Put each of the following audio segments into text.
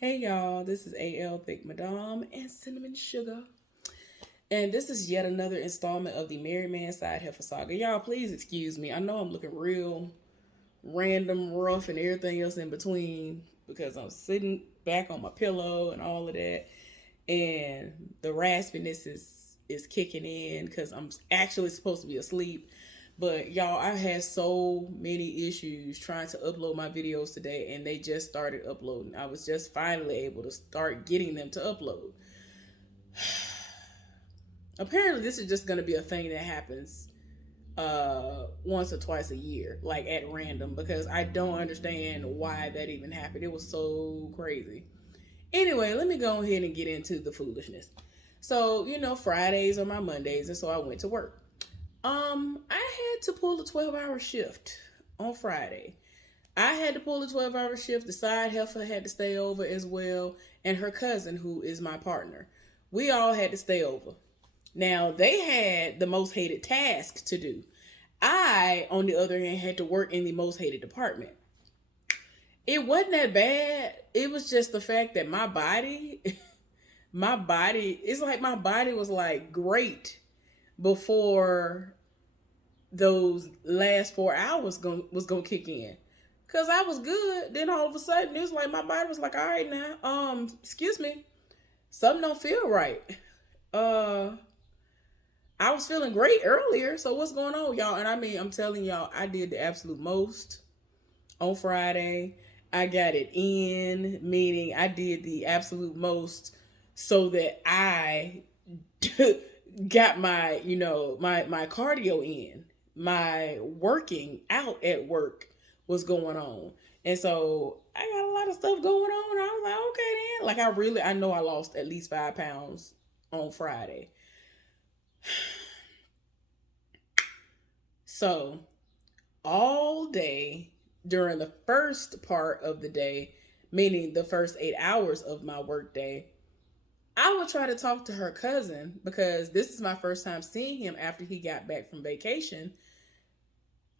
Hey y'all, this is AL Thick Madame and Cinnamon Sugar. And this is yet another installment of the Married Man Side Heffa Saga. Y'all, please excuse me. I know I'm looking real random, rough, and everything else in between because I'm sitting back on my pillow and all of that. And the raspiness is kicking in because I'm actually supposed to be asleep. But y'all, I had so many issues trying to upload my videos today, and they just started uploading. I was just finally able to start getting them to upload. Apparently, this is just going to be a thing that happens once or twice a year, like at random, because I don't understand why that even happened. It was so crazy. Anyway, let me go ahead and get into the foolishness. So, Fridays are my Mondays, and so I went to work. I had to pull a 12-hour shift on Friday. I had to pull a 12-hour shift. The side heifer had to stay over as well, and her cousin, who is my partner. We all had to stay over. Now, they had the most hated task to do. I, on the other hand, had to work in the most hated department. It wasn't that bad. It was just the fact that my body, it's like my body was like great before those last 4 hours was gonna kick in. Cause I was good. Then all of a sudden it was like my body was like, all right now, excuse me, something don't feel right. Uh I was feeling great earlier, so what's going on, y'all? And I mean, I'm telling y'all, I did the absolute most on Friday. I got it in, meaning I did the absolute most so that I got my cardio in. My working out at work was going on. And so I got a lot of stuff going on. I was like, okay then. Like I know I lost at least 5 pounds on Friday. So all day during the first part of the day, meaning the first 8 hours of my work day, I would try to talk to her cousin because this is my first time seeing him after he got back from vacation.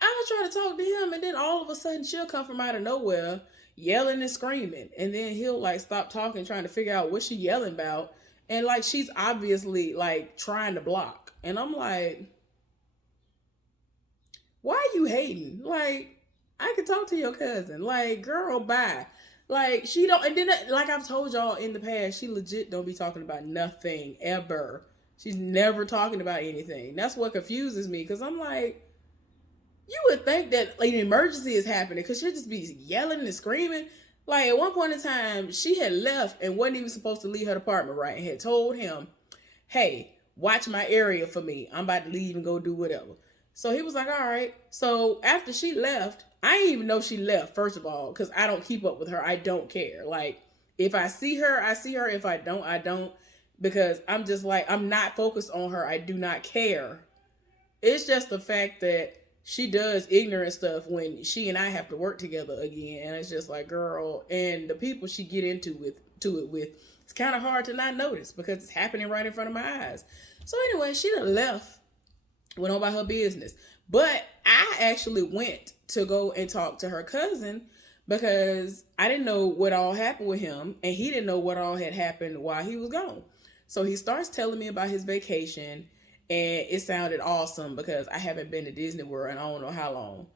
I would try to talk to him, and then all of a sudden she'll come from out of nowhere yelling and screaming. And then he'll like stop talking, trying to figure out what she yelling about. And like she's obviously like trying to block. And I'm like, why are you hating? Like, I can talk to your cousin. Like, girl, bye. Like, she don't, and then, like I've told y'all in the past, she legit don't be talking about nothing ever. She's never talking about anything. That's what confuses me because I'm like, you would think that like, an emergency is happening because she'll just be yelling and screaming. Like, at one point in time, she had left and wasn't even supposed to leave her apartment, right? And had told him, hey, watch my area for me. I'm about to leave and go do whatever. So he was like, all right. So after she left, I didn't even know she left, first of all, because I don't keep up with her. I don't care. Like, if I see her, I see her. If I don't, I don't. Because I'm just like, I'm not focused on her. I do not care. It's just the fact that she does ignorant stuff when she and I have to work together again. And it's just like, girl, and the people she get into it with, it's kind of hard to not notice because it's happening right in front of my eyes. So anyway, she done left, went on by her business. But I actually went to go and talk to her cousin because I didn't know what all happened with him, and he didn't know what all had happened while he was gone. So he starts telling me about his vacation, and it sounded awesome because I haven't been to Disney World in I don't know how long.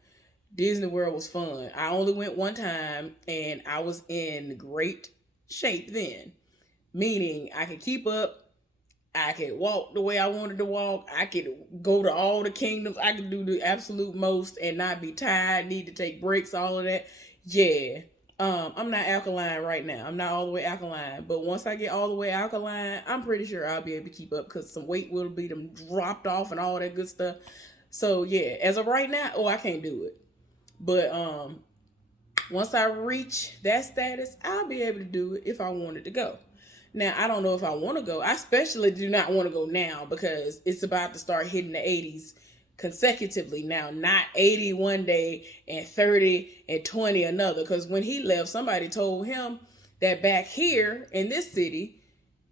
Disney World was fun. I only went one time, and I was in great shape then, meaning I could keep up. I could walk the way I wanted to walk. I could go to all the kingdoms. I could do the absolute most and not be tired, need to take breaks, all of that. Yeah. I'm not alkaline right now. I'm not all the way alkaline. But once I get all the way alkaline, I'm pretty sure I'll be able to keep up because some weight will be them dropped off and all that good stuff. So yeah, as of right now, I can't do it. But once I reach that status, I'll be able to do it if I wanted to go. Now, I don't know if I want to go. I especially do not want to go now because it's about to start hitting the 80s consecutively now, not 80 one day and 30 and 20 another. Because when he left, somebody told him that back here in this city,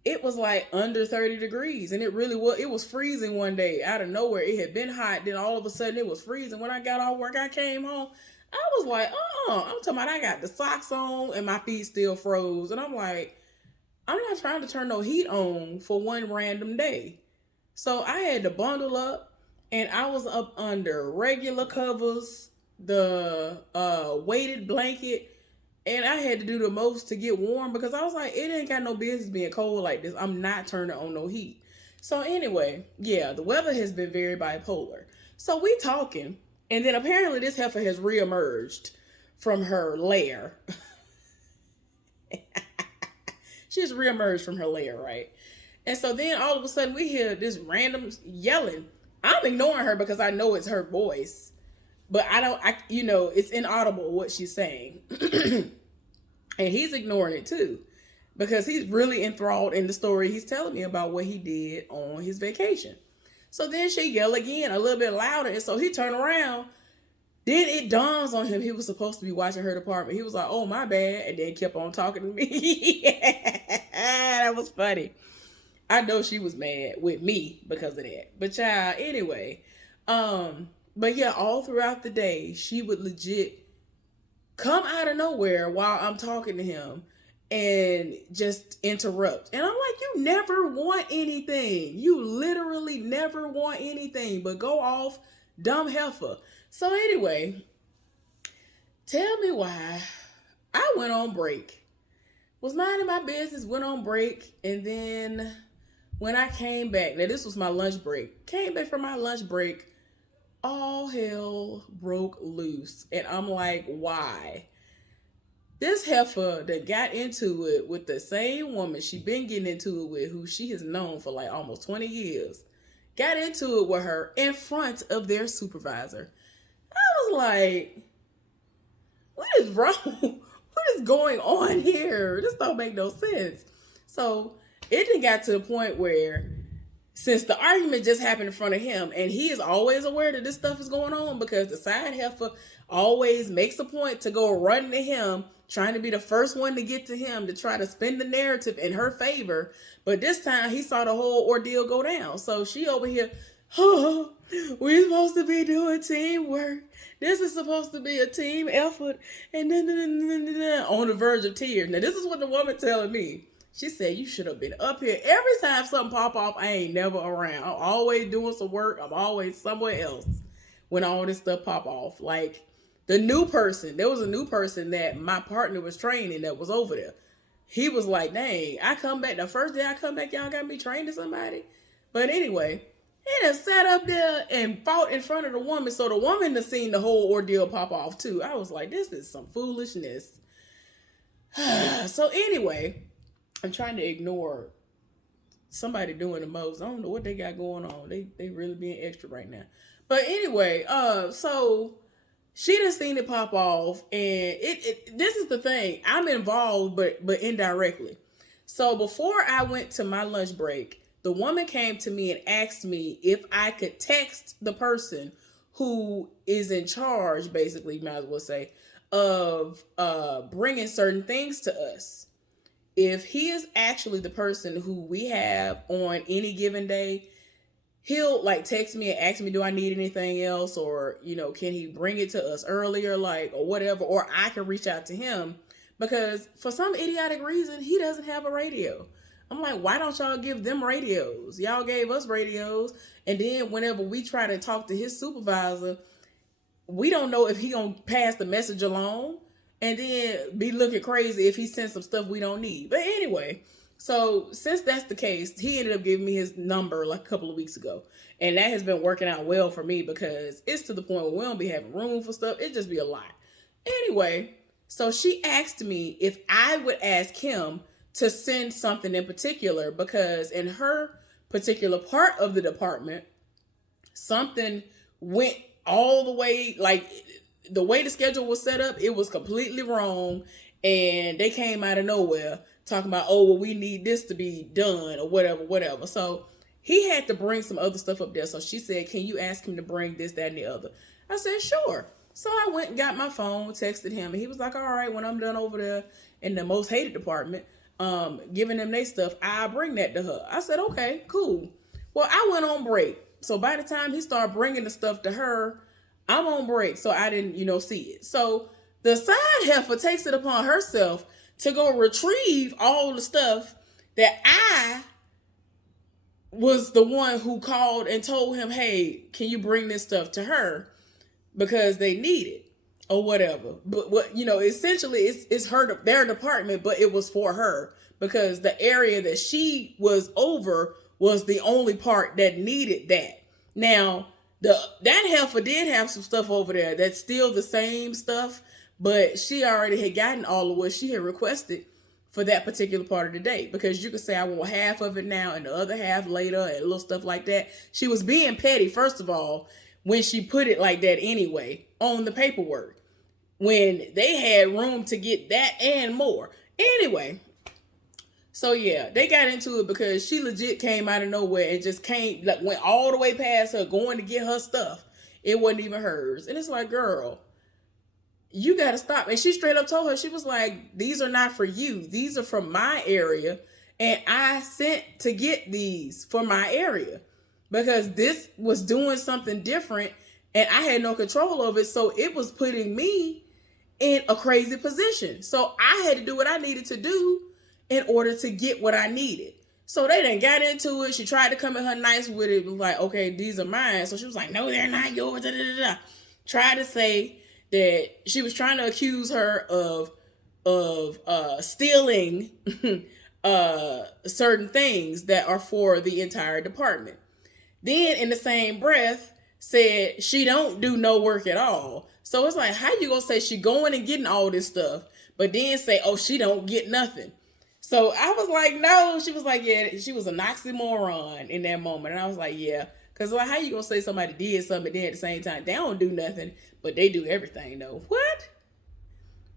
it was like under 30 degrees. And it really was. It was freezing one day out of nowhere. It had been hot. Then all of a sudden it was freezing. When I got off work, I came home. I was like, I'm talking about I got the socks on and my feet still froze. And I'm like, I'm not trying to turn no heat on for one random day. So I had to bundle up and I was up under regular covers, the weighted blanket, and I had to do the most to get warm because I was like, it ain't got no business being cold like this. I'm not turning on no heat. So anyway, yeah, the weather has been very bipolar. So we talking, and then apparently this heifer has reemerged from her lair. She's reemerged from her lair, right? And so then all of a sudden we hear this random yelling. I'm ignoring her because I know it's her voice, but it's inaudible what she's saying. And he's ignoring it too because he's really enthralled in the story he's telling me about what he did on his vacation. So then she yelled again a little bit louder, and so he turned around. Then it dawns on him he was supposed to be watching her department. He was like, oh, my bad, and then kept on talking to me. That was funny. I know she was mad with me because of that. But child, anyway. But yeah, all throughout the day, she would legit come out of nowhere while I'm talking to him and just interrupt. And I'm like, you never want anything. You literally never want anything but go off, dumb heifer. So anyway, tell me why I went on break. Was minding my business, went on break, and then when I came back, now this was my lunch break, came back from my lunch break, all hell broke loose. And I'm like, why? This heifer that got into it with the same woman she been getting into it with, who she has known for like almost 20 years, got into it with her in front of their supervisor. I was like, what is wrong? What is going on here? This don't make no sense. So it then got to the point where, since the argument just happened in front of him, and he is always aware that this stuff is going on because the side heifer always makes a point to go run to him, trying to be the first one to get to him to try to spin the narrative in her favor. But this time he saw the whole ordeal go down. So she over here, oh, we're supposed to be doing teamwork. This is supposed to be a team effort. And then on the verge of tears. Now this is what the woman telling me. She said, you should have been up here. Every time something pop off, I ain't never around. I'm always doing some work. I'm always somewhere else when all this stuff pop off. Like the new person, there was a new person that my partner was training that was over there. He was like, dang, I come back. The first day I come back, y'all got me training somebody. But anyway, he done sat up there and fought in front of the woman. So the woman done seen the whole ordeal pop off too. I was like, this is some foolishness. So anyway, I'm trying to ignore somebody doing the most. I don't know what they got going on. They really being extra right now. But anyway, so she done seen it pop off, and this is the thing. I'm involved, but indirectly. So before I went to my lunch break, the woman came to me and asked me if I could text the person who is in charge, basically, you might as well say, of bringing certain things to us. If he is actually the person who we have on any given day, he'll like text me and ask me, do I need anything else? Or, can he bring it to us earlier? Or whatever. Or I can reach out to him because for some idiotic reason, he doesn't have a radio. I'm like, why don't y'all give them radios? Y'all gave us radios. And then whenever we try to talk to his supervisor, we don't know if he gonna pass the message along and then be looking crazy if he sends some stuff we don't need. But anyway, so since that's the case, he ended up giving me his number like a couple of weeks ago. And that has been working out well for me because it's to the point where we don't be having room for stuff. It just be a lot. Anyway, so she asked me if I would ask him to send something in particular because in her particular part of the department, something went all the way, like the way the schedule was set up, it was completely wrong. And they came out of nowhere talking about, oh, well, we need this to be done or whatever. So he had to bring some other stuff up there. So she said, can you ask him to bring this, that, and the other? I said, sure. So I went and got my phone, texted him, and he was like, all right, when I'm done over there in the most hated department, giving them their stuff, I'll bring that to her. I said, okay, cool. Well, I went on break. So by the time he started bringing the stuff to her, I'm on break, so I didn't, see it. So the side heifer takes it upon herself to go retrieve all the stuff that I was the one who called and told him, hey, can you bring this stuff to her because they need it or whatever. But what, essentially it's their department, but it was for her because the area that she was over was the only part that needed that. Now, that heifer did have some stuff over there that's still the same stuff, but she already had gotten all of what she had requested for that particular part of the day, because you could say I want half of it now and the other half later and little stuff like that. She was being petty, first of all, when she put it like that anyway on the paperwork, when they had room to get that and more. Anyway, so yeah, they got into it because she legit came out of nowhere and just went all the way past her going to get her stuff. It wasn't even hers. And it's like, girl, you got to stop. And she straight up told her, she was like, these are not for you. These are from my area. And I sent to get these for my area because this was doing something different and I had no control of it. So it was putting me in a crazy position. So I had to do what I needed to do in order to get what I needed. So they done got into it. She tried to come at her nice with it. Like, okay, these are mine. So she was like, no, they're not yours. Da, da, da, da. Tried to say that she was trying to accuse her of stealing certain things that are for the entire department. Then in the same breath said she don't do no work at all. So it's like, how you gonna say she going and getting all this stuff, but then say, oh, she don't get nothing? So I was like, no. She was like, yeah, she was an oxymoron in that moment. And I was like, yeah. Because like, how you going to say somebody did something and then at the same time, they don't do nothing, but they do everything though? What?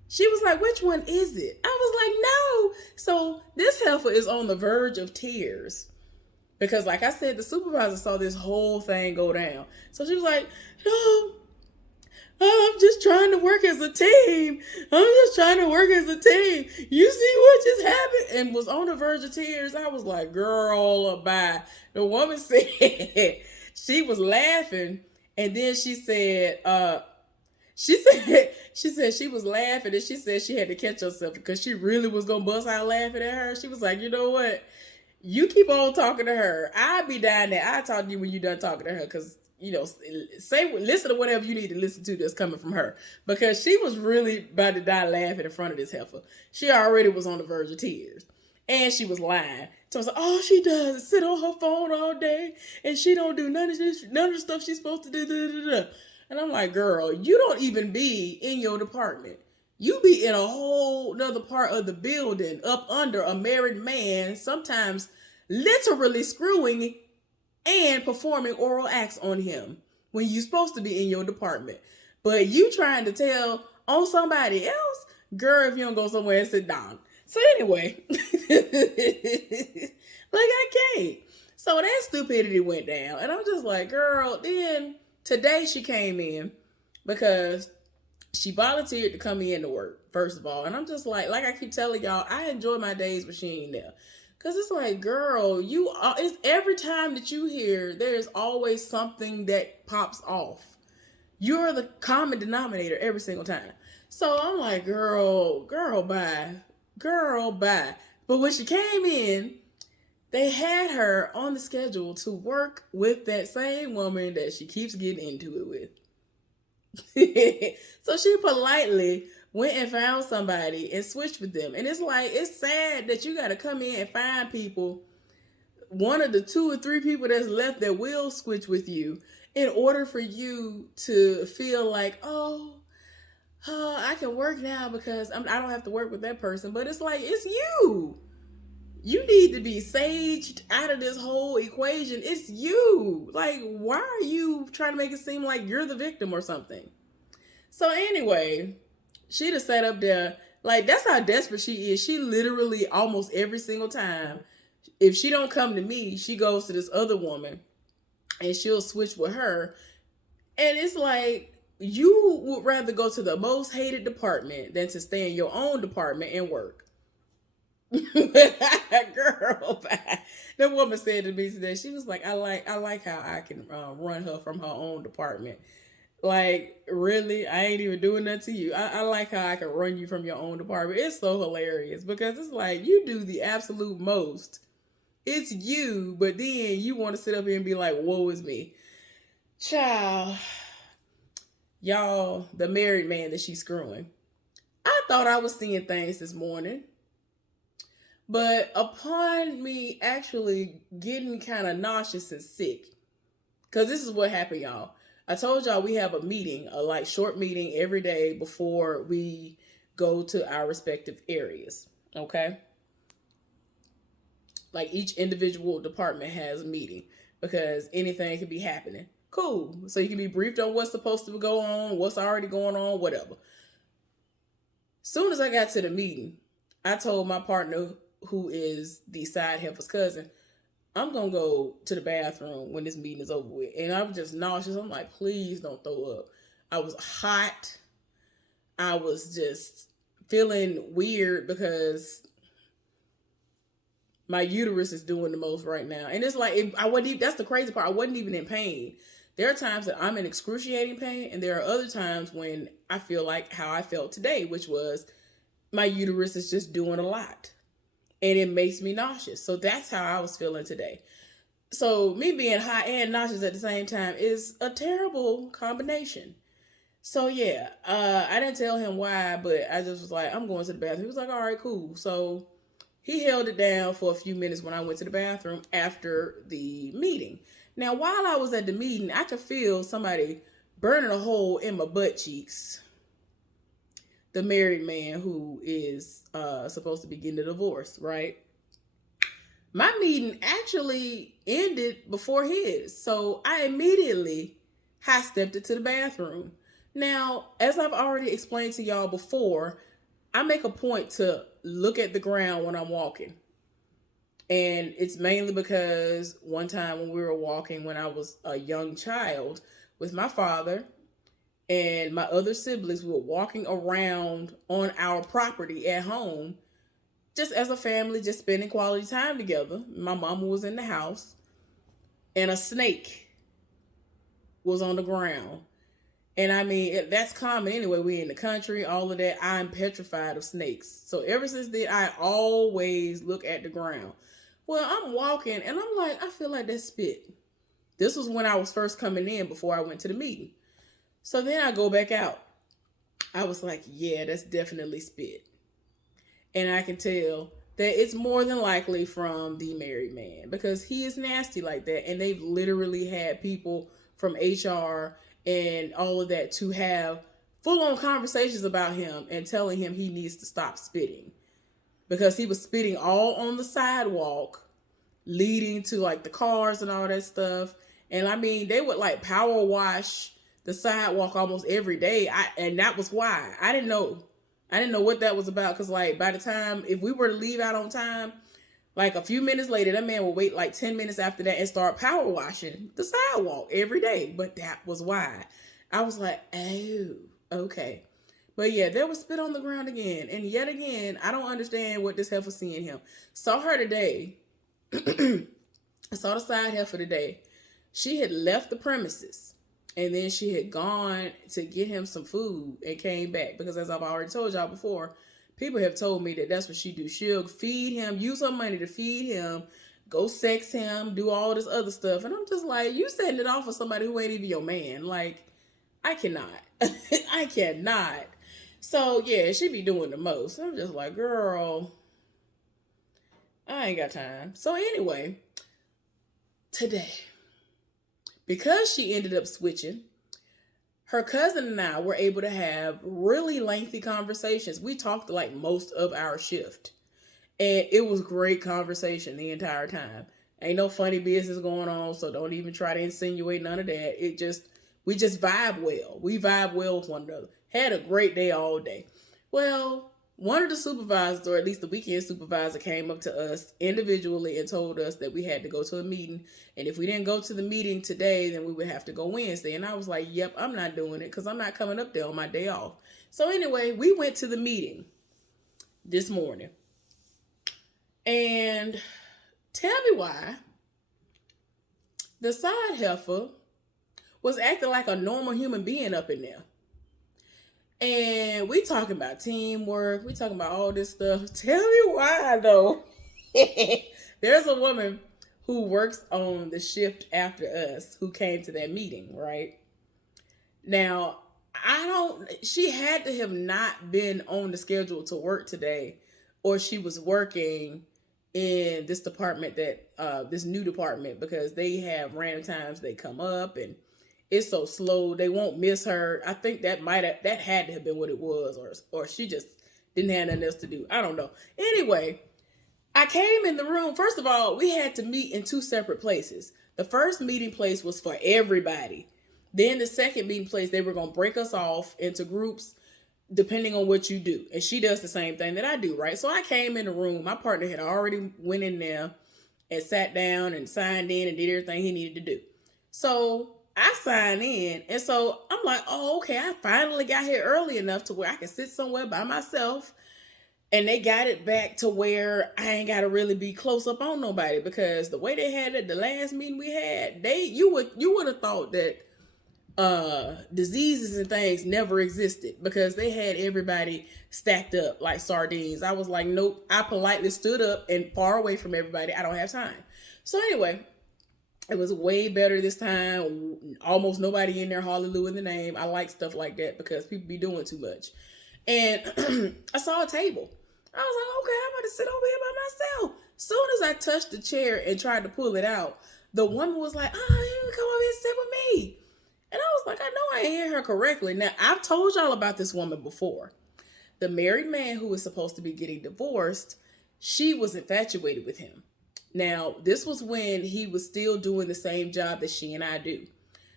She was like, which one is it? I was like, no. So this heifer is on the verge of tears. Because like I said, the supervisor saw this whole thing go down. So she was like, no, I'm just trying to work as a team. I'm just trying to work as a team. You see what just happened? And was on the verge of tears. I was like, girl, bye. The woman said she was laughing. And then she said she was laughing. And she said she had to catch herself because she really was going to bust out laughing at her. She was like, you know what? You keep on talking to her. I'll be down there. I'll talk to you when you're done talking to her because listen to whatever you need to listen to that's coming from her, because she was really about to die laughing in front of this heifer. She already was on the verge of tears, and she was lying. So I was like, all she does is sit on her phone all day, and she don't do none of the stuff she's supposed to do. Da, da, da. And I'm like, girl, you don't even be in your department. You be in a whole nother part of the building, up under a married man, sometimes literally screwing and performing oral acts on him when you're supposed to be in your department. But you trying to tell on somebody else, girl, if you don't go somewhere and sit down. So anyway, like I can't. So that stupidity went down. And I'm just like, girl, then today she came in because she volunteered to come in to work, first of all. And I'm just like I keep telling y'all, I enjoy my days when she ain't there. Because it's like, girl, it's every time that you hear, there's always something that pops off. You're the common denominator every single time. So I'm like, girl, bye. Girl, bye. But when she came in, they had her on the schedule to work with that same woman that she keeps getting into it with. So she politely went and found somebody and switched with them. And it's like, it's sad that you got to come in and find people, one of the 2 or 3 people that's left that will switch with you, in order for you to feel like, oh, I can work now because I don't have to work with that person. But it's like, it's you. You need to be saged out of this whole equation. It's you. Like, why are you trying to make it seem like you're the victim or something? So anyway, she just sat up there. Like, that's how desperate she is. She literally almost every single time, if she don't come to me, she goes to this other woman and she'll switch with her. And it's like, you would rather go to the most hated department than to stay in your own department and work. Girl, the woman said to me today, she was like, I like how I can run her from her own department. Like, really? I ain't even doing that to you. I like how I can run you from your own department. It's so hilarious because it's like you do the absolute most. It's you, but then you want to sit up here and be like, woe is me. Child, y'all, the married man that she's screwing. I thought I was seeing things this morning. But upon me actually getting kind of nauseous and sick, because this is what happened, y'all. I told y'all we have a meeting, a like short meeting every day before we go to our respective areas. Okay. Like each individual department has a meeting because anything could be happening. Cool. So you can be briefed on what's supposed to go on, what's already going on, whatever. Soon as I got to the meeting, I told my partner, who is the side heifer's cousin, I'm going to go to the bathroom when this meeting is over with. And I was just nauseous. I'm like, please don't throw up. I was hot. I was just feeling weird because my uterus is doing the most right now. And it's like, I wasn't even, that's the crazy part. I wasn't even in pain. There are times that I'm in excruciating pain. And there are other times when I feel like how I felt today, which was my uterus is just doing a lot. And it makes me nauseous. So that's how I was feeling today. So me being hot and nauseous at the same time is a terrible combination. So yeah, I didn't tell him why, but I just was like, I'm going to the bathroom. He was like, all right, cool. So he held it down for a few minutes when I went to the bathroom after the meeting. Now, while I was at the meeting, I could feel somebody burning a hole in my butt cheeks. The married man who is supposed to be getting a divorce, right? My meeting actually ended before his. So I immediately high stepped it to the bathroom. Now, as I've already explained to y'all before, I make a point to look at the ground when I'm walking. And it's mainly because one time when we were walking when I was a young child with my father and my other siblings, we were walking around on our property at home, just as a family, just spending quality time together. My mama was in the house, and a snake was on the ground. And I mean, that's common anyway. We in the country, all of that. I'm petrified of snakes. So ever since then, I always look at the ground. Well, I'm walking, and I'm like, I feel like that's spit. This was when I was first coming in before I went to the meeting. So then I go back out. I was like, yeah, that's definitely spit. And I can tell that it's more than likely from the married man because he is nasty like that. And they've literally had people from HR and all of that to have full-on conversations about him and telling him he needs to stop spitting because he was spitting all on the sidewalk leading to like the cars and all that stuff. And I mean, they would like power wash the sidewalk almost every day. And that was why I didn't know what that was about. Cause like by the time, if we were to leave out on time, like a few minutes later, that man would wait like 10 minutes after that and start power washing the sidewalk every day. But that was why. I was like, oh, okay. But yeah, there was spit on the ground again. And yet again, I don't understand what this heifer seeing him. Saw her today. I saw the side heifer today. She had left the premises. And then she had gone to get him some food and came back. Because as I've already told y'all before, people have told me that that's what she do. She'll feed him, use her money to feed him, go sex him, do all this other stuff. And I'm just like, you setting it off for somebody who ain't even your man. Like, I cannot. I cannot. So, yeah, she be doing the most. I'm just like, girl, I ain't got time. So, anyway, today, because she ended up switching, her cousin and I were able to have really lengthy conversations. We talked like most of our shift. And it was great conversation the entire time. Ain't no funny business going on, so don't even try to insinuate none of that. We just vibe well. We vibe well with one another. Had a great day all day. Well, one of the supervisors, or at least the weekend supervisor, came up to us individually and told us that we had to go to a meeting. And if we didn't go to the meeting today, then we would have to go Wednesday. And I was like, yep, I'm not doing it because I'm not coming up there on my day off. So anyway, we went to the meeting this morning. And tell me why the side heifer was acting like a normal human being up in there. And we talking about teamwork. We talking about all this stuff. Tell me why though. There's a woman who works on the shift after us who came to that meeting, right? Now, she had to have not been on the schedule to work today, or she was working in this department this new department, because they have random times they come up and it's so slow they won't miss her. I think that had to have been what it was, or she just didn't have nothing else to do. I don't know. Anyway, I came in the room. First of all, we had to meet in two separate places. The first meeting place was for everybody. Then the second meeting place, they were going to break us off into groups depending on what you do. And she does the same thing that I do, right? So I came in the room. My partner had already went in there and sat down and signed in and did everything he needed to do. So I signed in. And so I'm like, oh, okay, I finally got here early enough to where I can sit somewhere by myself. And they got it back to where I ain't got to really be close up on nobody, because the way they had it the last meeting we had, you would have thought that diseases and things never existed, because they had everybody stacked up like sardines. I was like, nope. I politely stood up and far away from everybody. I don't have time. So anyway, it was way better this time. Almost nobody in there hallelujah the name. I like stuff like that because people be doing too much. And I saw a table. I was like, okay, I'm about to sit over here by myself. Soon as I touched the chair and tried to pull it out, the woman was like, oh, you can come over here and sit with me. And I was like, I know I ain't hear her correctly. Now, I've told y'all about this woman before. The married man who was supposed to be getting divorced, she was infatuated with him. Now, this was when he was still doing the same job that she and I do.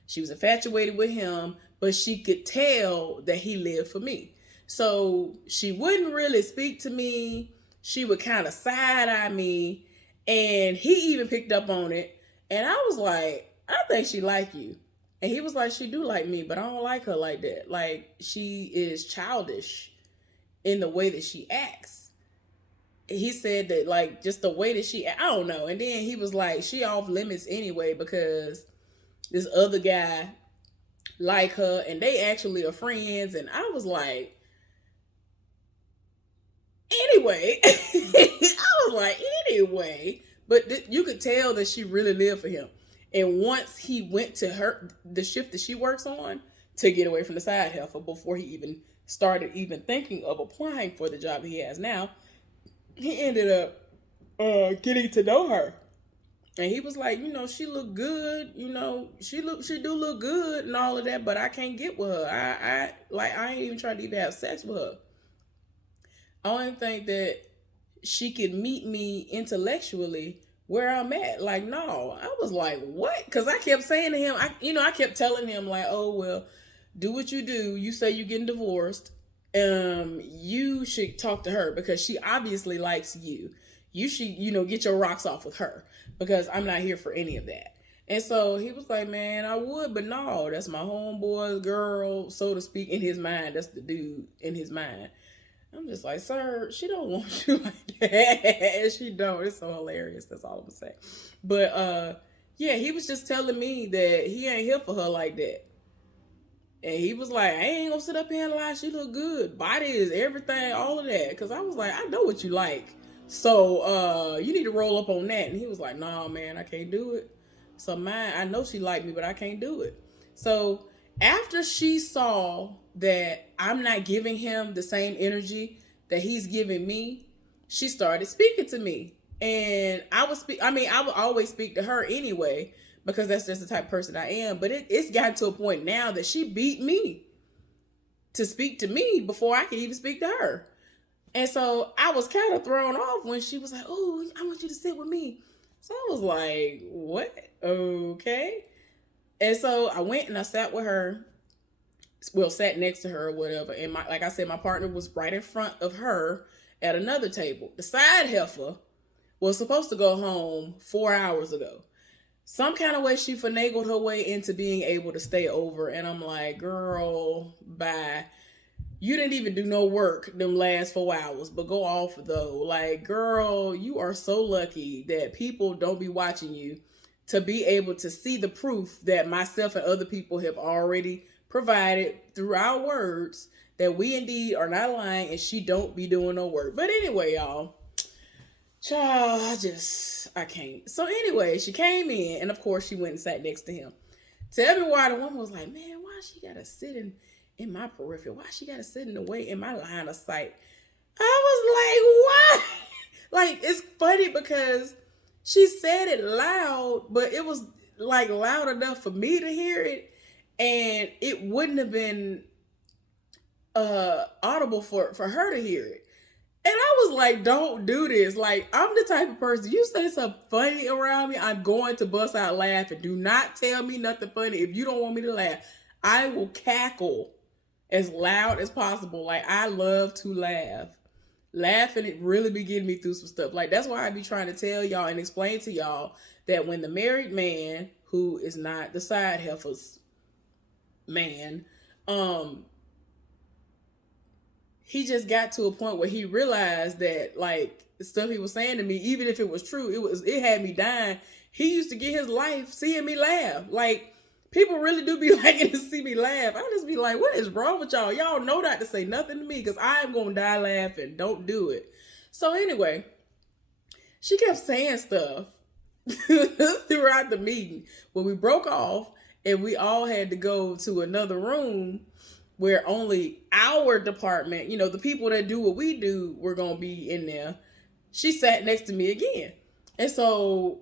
She was infatuated with him, but she could tell that he lived for me. So she wouldn't really speak to me. She would kind of side-eye me. And he even picked up on it. And I was like, I think she like you. And he was like, she do like me, but I don't like her like that. Like, she is childish in the way that she acts. He said that, like, just the way that I don't know. And then he was like, she off limits anyway, because this other guy like her, and they actually are friends. And I was like, anyway. But you could tell that she really lived for him. And once he went to the shift that she works on, to get away from the side heifer before he even started thinking of applying for the job he has now, he ended up getting to know her. And he was like, she look good, she do look good and all of that, but I can't get with her. I ain't even trying to even have sex with her. I don't think that she could meet me intellectually where I'm at. Like, no. I was like, what? Because I kept saying to him, I kept telling him, like, oh, well, do what you do. You say you're getting divorced. You should talk to her, because she obviously likes you. You should, get your rocks off with her, because I'm not here for any of that. And so he was like, man, I would, but no, that's my homeboy's girl, so to speak, in his mind. That's the dude in his mind. I'm just like, sir, she don't want you like that. She don't. It's so hilarious. That's all I'm gonna say. But yeah, he was just telling me that he ain't here for her like that. And he was like, I ain't gonna sit up here and lie. She look good. Body is everything, all of that. Because I was like, I know what you like. So you need to roll up on that. And he was like, nah, man, I can't do it. So I know she liked me, but I can't do it. So after she saw that I'm not giving him the same energy that he's giving me, she started speaking to me. And I would always speak to her anyway, because that's just the type of person I am. But it's gotten to a point now that she beat me to speak to me before I could even speak to her. And so I was kind of thrown off when she was like, oh, I want you to sit with me. So I was like, what? Okay. And so I went and I sat with her. Well, sat next to her or whatever. And like I said, my partner was right in front of her at another table. The side heifer was supposed to go home 4 hours ago. Some kind of way she finagled her way into being able to stay over. And I'm like, girl, bye. You didn't even do no work them last 4 hours, but go off though. Like, girl, you are so lucky that people don't be watching you to be able to see the proof that myself and other people have already provided through our words that we indeed are not lying and she don't be doing no work. But anyway, y'all, child, I can't. So anyway, she came in and of course she went and sat next to him. Tell me why the woman was like, man, why she gotta sit in my periphery? Why she gotta sit in the way in my line of sight? I was like, why? Like, it's funny because she said it loud, but it was like loud enough for me to hear it, and it wouldn't have been audible for her to hear it. And I was like, don't do this. Like, I'm the type of person, you say something funny around me, I'm going to bust out laughing. Do not tell me nothing funny if you don't want me to laugh. I will cackle as loud as possible. Like, I love to laugh. Laughing, it really be getting me through some stuff. Like, that's why I be trying to tell y'all and explain to y'all that when the married man, who is not the side heifer's man, he just got to a point where he realized that, like, the stuff he was saying to me, even if it was true, it had me dying. He used to get his life seeing me laugh. Like, people really do be liking to see me laugh. I just be like, what is wrong with y'all? Y'all know not to say nothing to me because I am going to die laughing. Don't do it. So anyway, she kept saying stuff throughout the meeting. When we broke off and we all had to go to another room where only our department, you know, the people that do what we do, were going to be in there, she sat next to me again. And so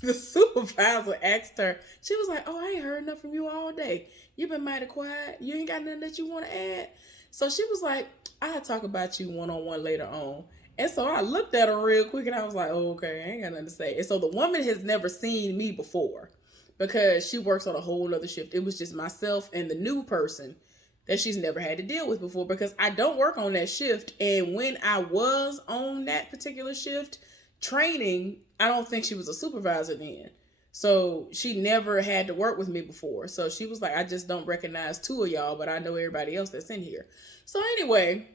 the supervisor asked her, she was like, oh, I ain't heard nothing from you all day. You've been mighty quiet. You ain't got nothing that you want to add? So she was like, I'll talk about you one-on-one later on. And so I looked at her real quick and I was like, oh, okay, I ain't got nothing to say. And so the woman has never seen me before because she works on a whole other shift. It was just myself and the new person that she's never had to deal with before because I don't work on that shift. And when I was on that particular shift training, I don't think she was a supervisor then. So she never had to work with me before. So she was like, I just don't recognize two of y'all, but I know everybody else that's in here. So anyway,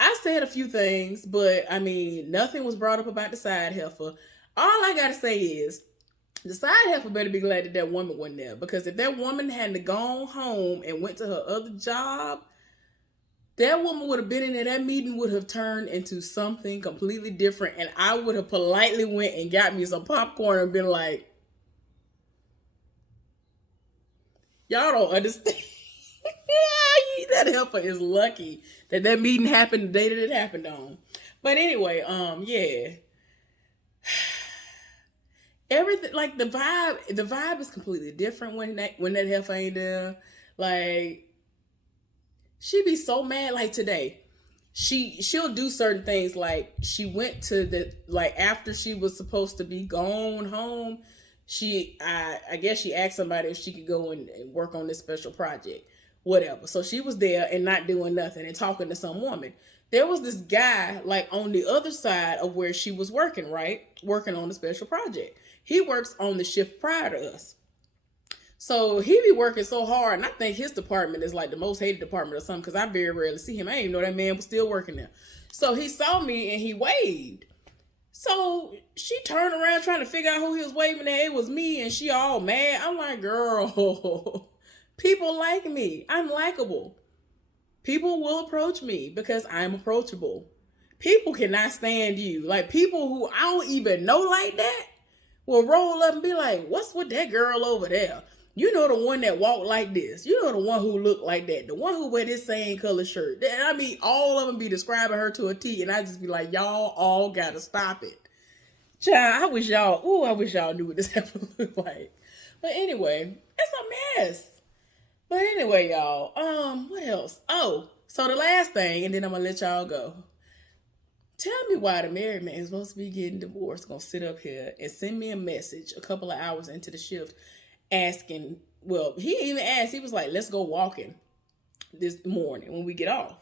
I said a few things, but I mean, nothing was brought up about the side heifer. All I gotta say is, the side heifer better be glad that that woman wasn't there, because if that woman hadn't gone home and went to her other job, that woman would have been in there. That meeting would have turned into something completely different, and I would have politely went and got me some popcorn and been like, y'all don't understand. That heifer is lucky that that meeting happened the day that it happened on. But anyway, yeah. Everything, like, the vibe is completely different when that heifer ain't there. Like, she be so mad. Like today, she'll do certain things. Like, she went to the, like, after she was supposed to be gone home, I guess she asked somebody if she could go and work on this special project, whatever. So she was there and not doing nothing and talking to some woman. There was this guy, like, on the other side of where she was working, right? Working on the special project. He works on the shift prior to us. So he be working so hard, and I think his department is like the most hated department or something, because I very rarely see him. I didn't even know that man was still working there. So he saw me and he waved. So she turned around trying to figure out who he was waving at. It was me, and she all mad. I'm like, girl, people like me. I'm likable. People will approach me because I'm approachable. People cannot stand you. Like, people who I don't even know like that will roll up and be like, what's with that girl over there? You know, the one that walked like this. You know, the one who looked like that. The one who wear this same color shirt. I mean, all of them be describing her to a T, and I just be like, y'all all gotta stop it. Child, I wish y'all knew what this happened look like. But anyway, it's a mess. But anyway, y'all, what else? Oh, so the last thing, and then I'm gonna let y'all go. Tell me why the married man is supposed to be getting divorced gonna sit up here and send me a message a couple of hours into the shift asking, well, he even asked, he was like, let's go walking this morning when we get off.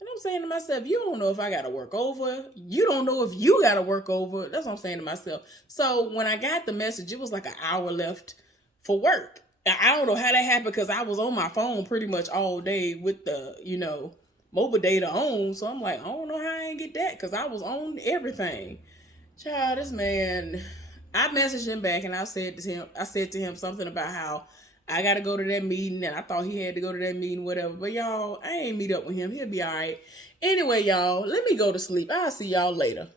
And I'm saying to myself, you don't know if I gotta work over. You don't know if you gotta work over. That's what I'm saying to myself. So when I got the message, it was like an hour left for work. I don't know how that happened because I was on my phone pretty much all day with the, mobile data on. So I'm like, I don't know how I ain't get that because I was on everything. Child, this man, I messaged him back and I said to him something about how I gotta go to that meeting and I thought he had to go to that meeting, whatever. But y'all, I ain't meet up with him. He'll be all right. Anyway, y'all, let me go to sleep. I'll see y'all later.